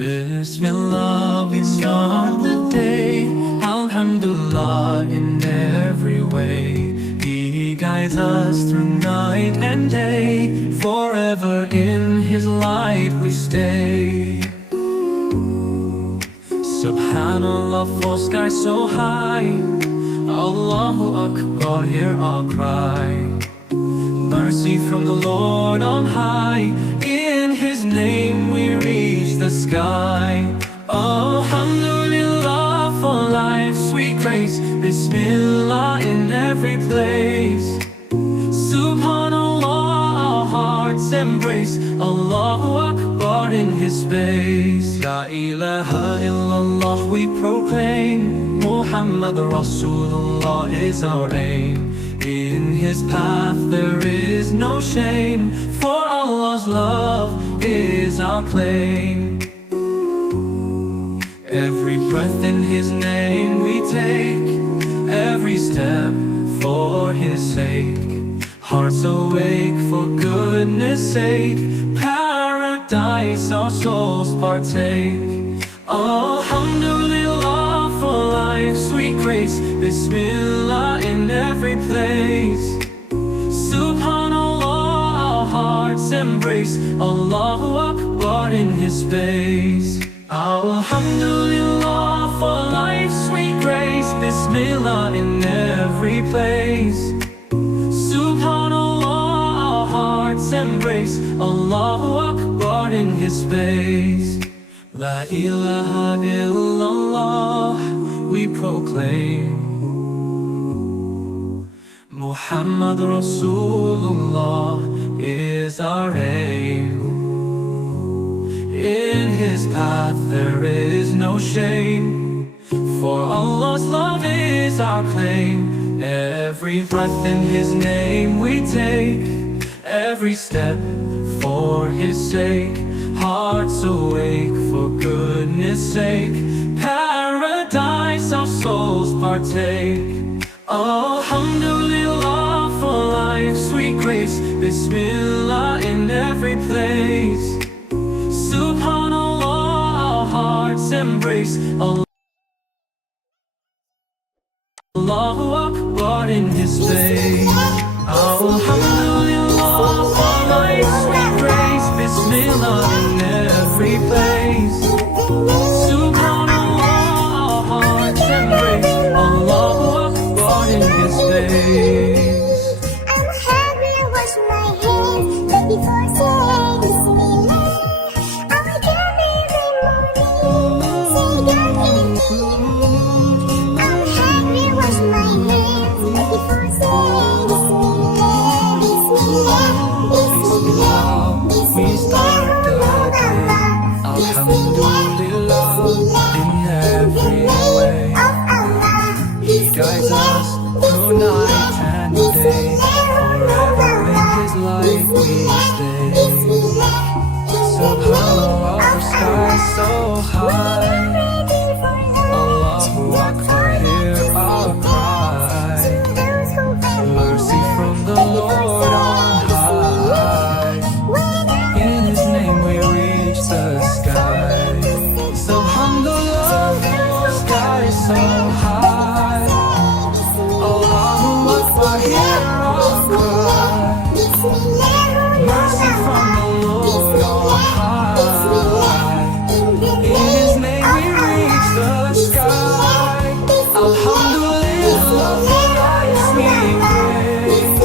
Bismillah, we start the day. Alhamdulillah, in every way. He guides us through night and day. Forever in His light we stay. Subhanallah, for sky so high. Allahu Akbar, hear our cry. Mercy from the Lord on high. In His name we reach the sky. Alhamdulillah for life's sweet grace. Bismillah in every place. Subhanallah, our hearts embrace. Allahu Akbar in His space. La ilaha illallah we proclaim. Muhammad Rasulullah is our aim. In His path there is no shame, for Allah's love is our claim. Every breath in His name we take, every step for His sake. Hearts awake for goodness sake, paradise our souls partake. Alhamdulillah for life's sweet grace. Bismillah in every place. Subhanallah, our hearts embrace. Allahu Akbar in His space. Alhamdulillah for life's sweet grace. Bismillah in every place. Subhanallah, our hearts embrace. Allahu Akbar in His space. La ilaha illallah we proclaim. Muhammad Rasulullah is our aim. In His path there is no shame, for Allah's love is our claim. Every breath in His name we take, every step for His sake. Hearts awake for goodness sake, paradise our souls partake. Alhamdulillah for life's sweet grace. Bismillah in every place. Subhanallah, our hearts embrace. Allahu Akbar in His space. Alhamdulillah for life's sweet grace. Bismillah in every place. Subhanallah, our hearts embrace. Allahu Akbar in His space. I'm happy, wash my hands, but before saying Bismillah, I wake up every morning, say God in me. I'm happy, wash my hands, but before saying Bismillah, Bismillah, Bismillah, We start the day. Alhamdulillah in every way. He guides us through night and day. Forever in His light we stay. Subhanallah, our sky so high. Allahu Akbar, hear our cry. Mercy from the Lord on high. In His name we reach the sky. Subhanallah, the sky so high. Allahu Akbar, hear our cry. Mercy from the Lord on high. In His name we reach the sky. Alhamdulillah for life's sweet grace.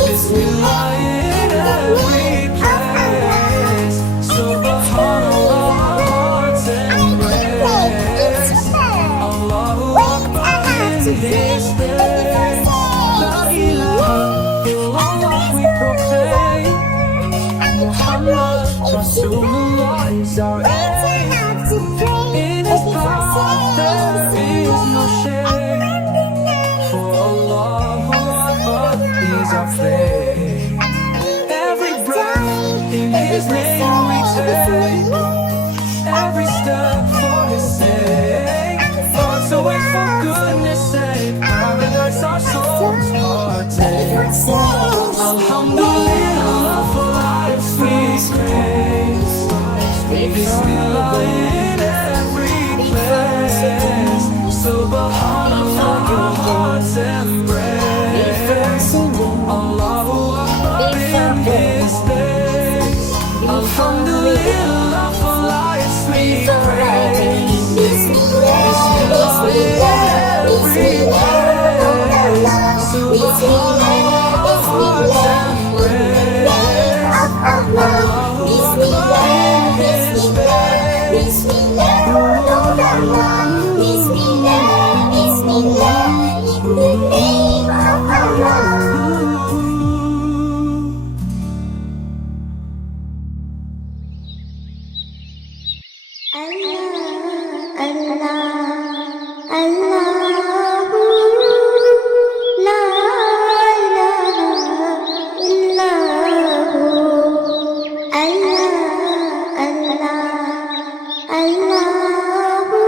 Bismillah in every place. Subhanallah, our hearts embrace. Allahu Akbar in His space. La ilaha illallah we proclaim. Muhammad Rasulullah is our aim. In His path there is no shame, for Allahu Akbar is our flame. Every breath in His name we take, every step for His sake. Hearts awake for goodness sake, paradise our souls partake. Alhamdulillah for life's sweet grace. Bismillah Allah, Allah, Allahu La ilaha illahu. Allah, Allah, Allahu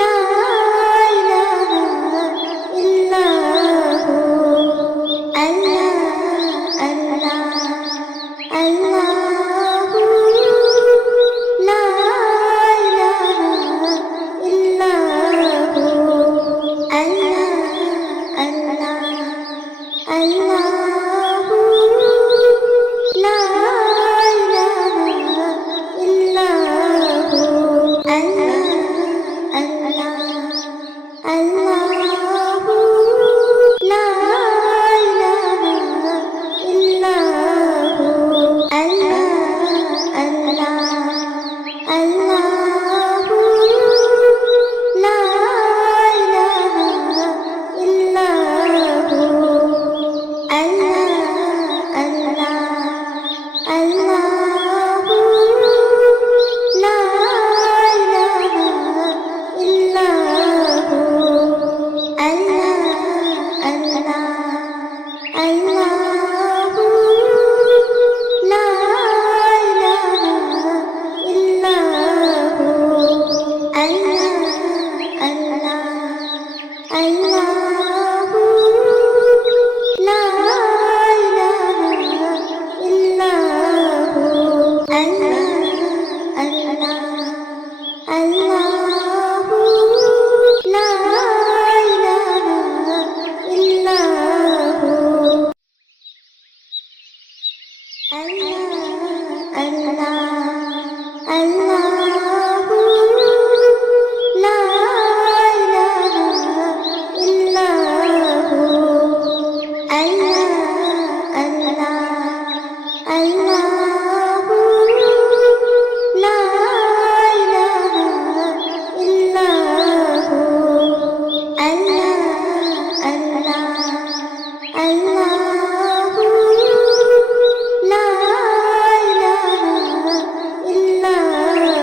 La ilaha illahu. Allah, Allah, Allahu La ilaha illahu. Allah, Allah, Allahu La ilaha illahu. Allah, Allah, Allahu La ilaha illahu. Allah, Allah, Allahu La ilaha illahu. Allah, Allah, Allahu La ilaha illahu. Allah, Allah, Allahu La ilaha illahu. Allah, Allahu La ilaha illahu. Allah, Allahu La ilaha illahu. Allah, Allahu La ilaha illahu. Allah, Allahu La ilaha illahu. Allah, Allahu La ilaha illahu.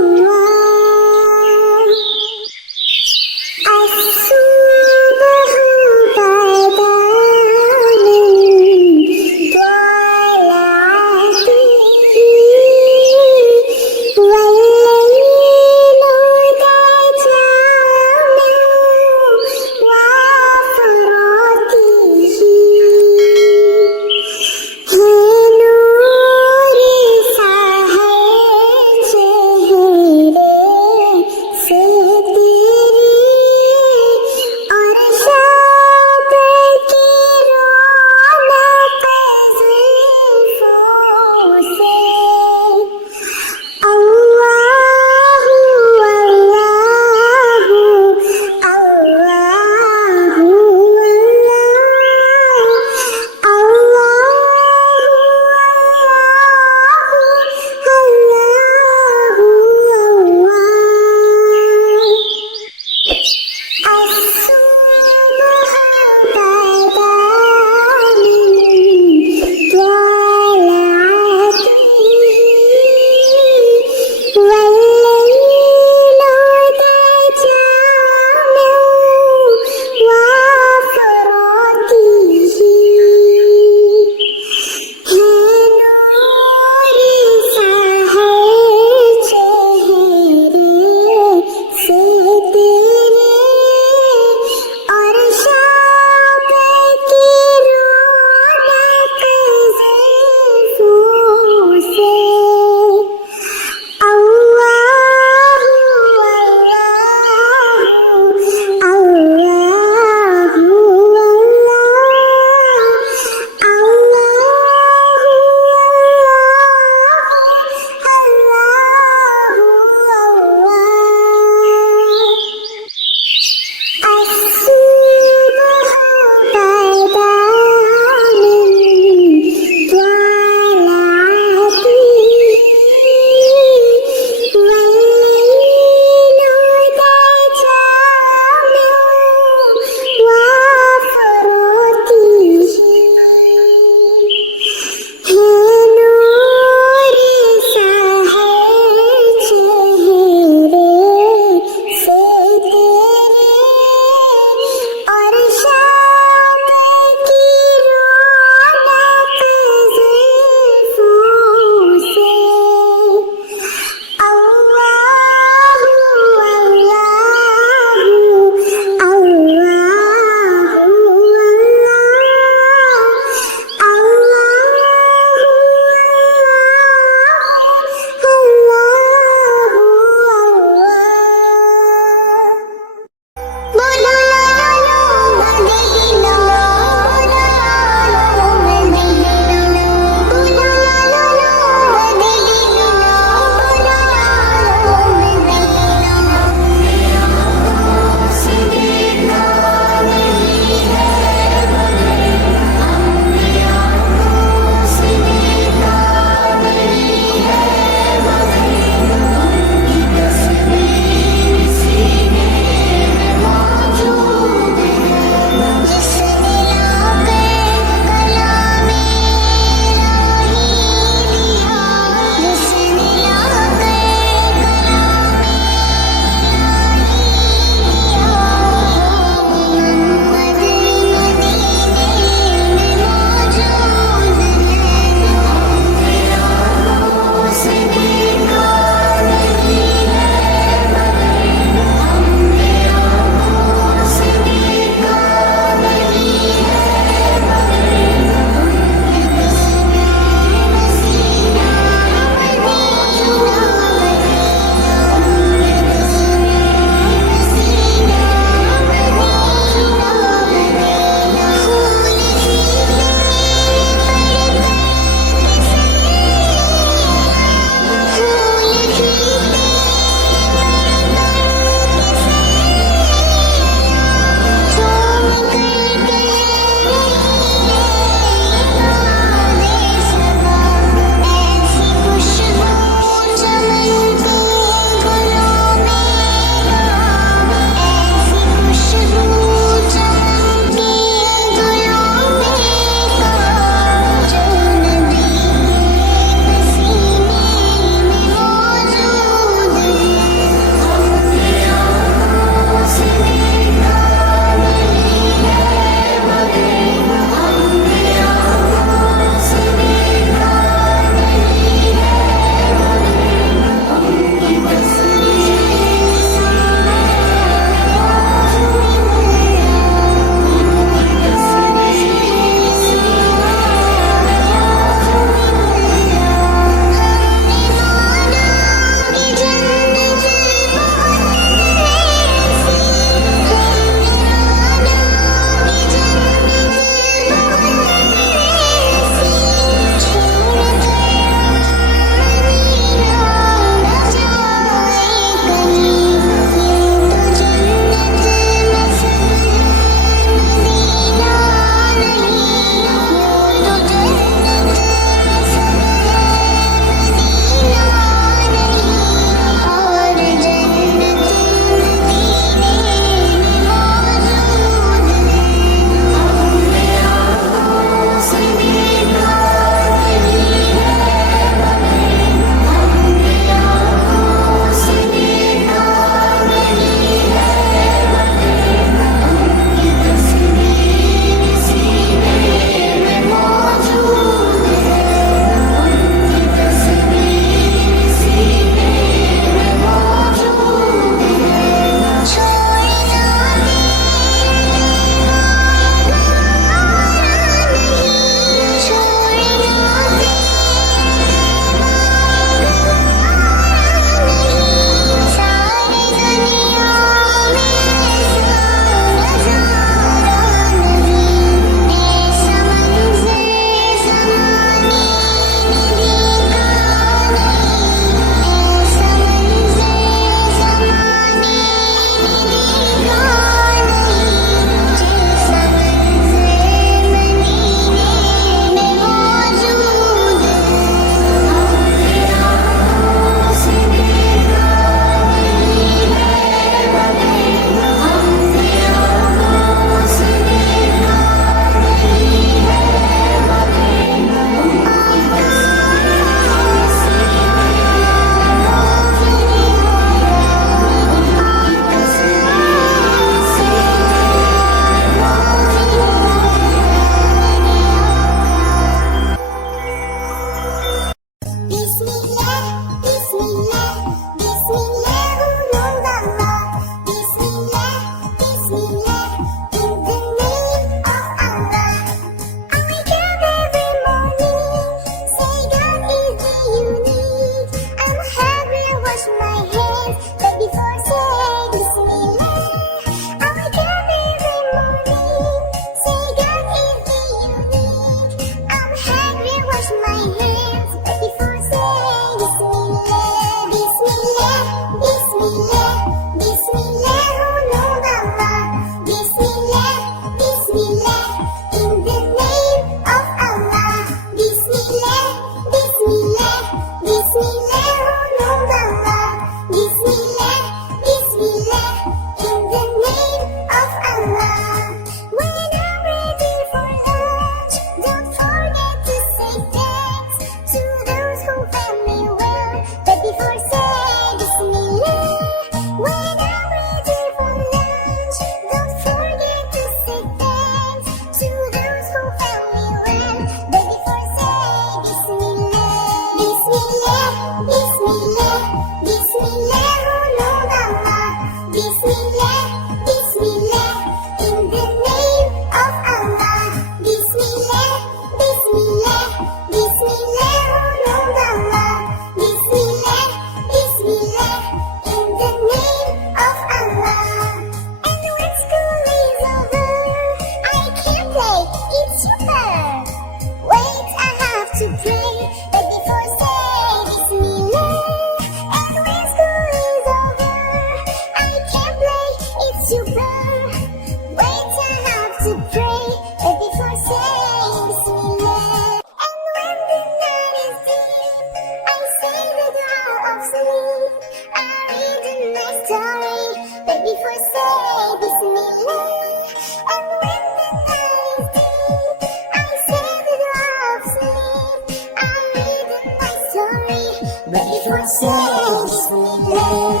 before saying Bismillah.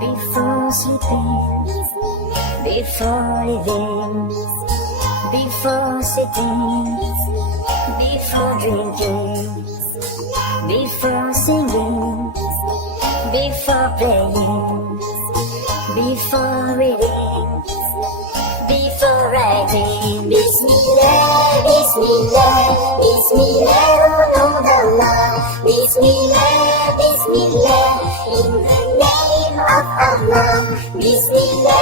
Before sleeping, before living, before sitting, before drinking, before singing, before playing, before reading, before writing. Bismillah, Bismillah, Bismillah, oh Lord Allah. Bismillah, Bismillah, in the name of Allah. Bismillah.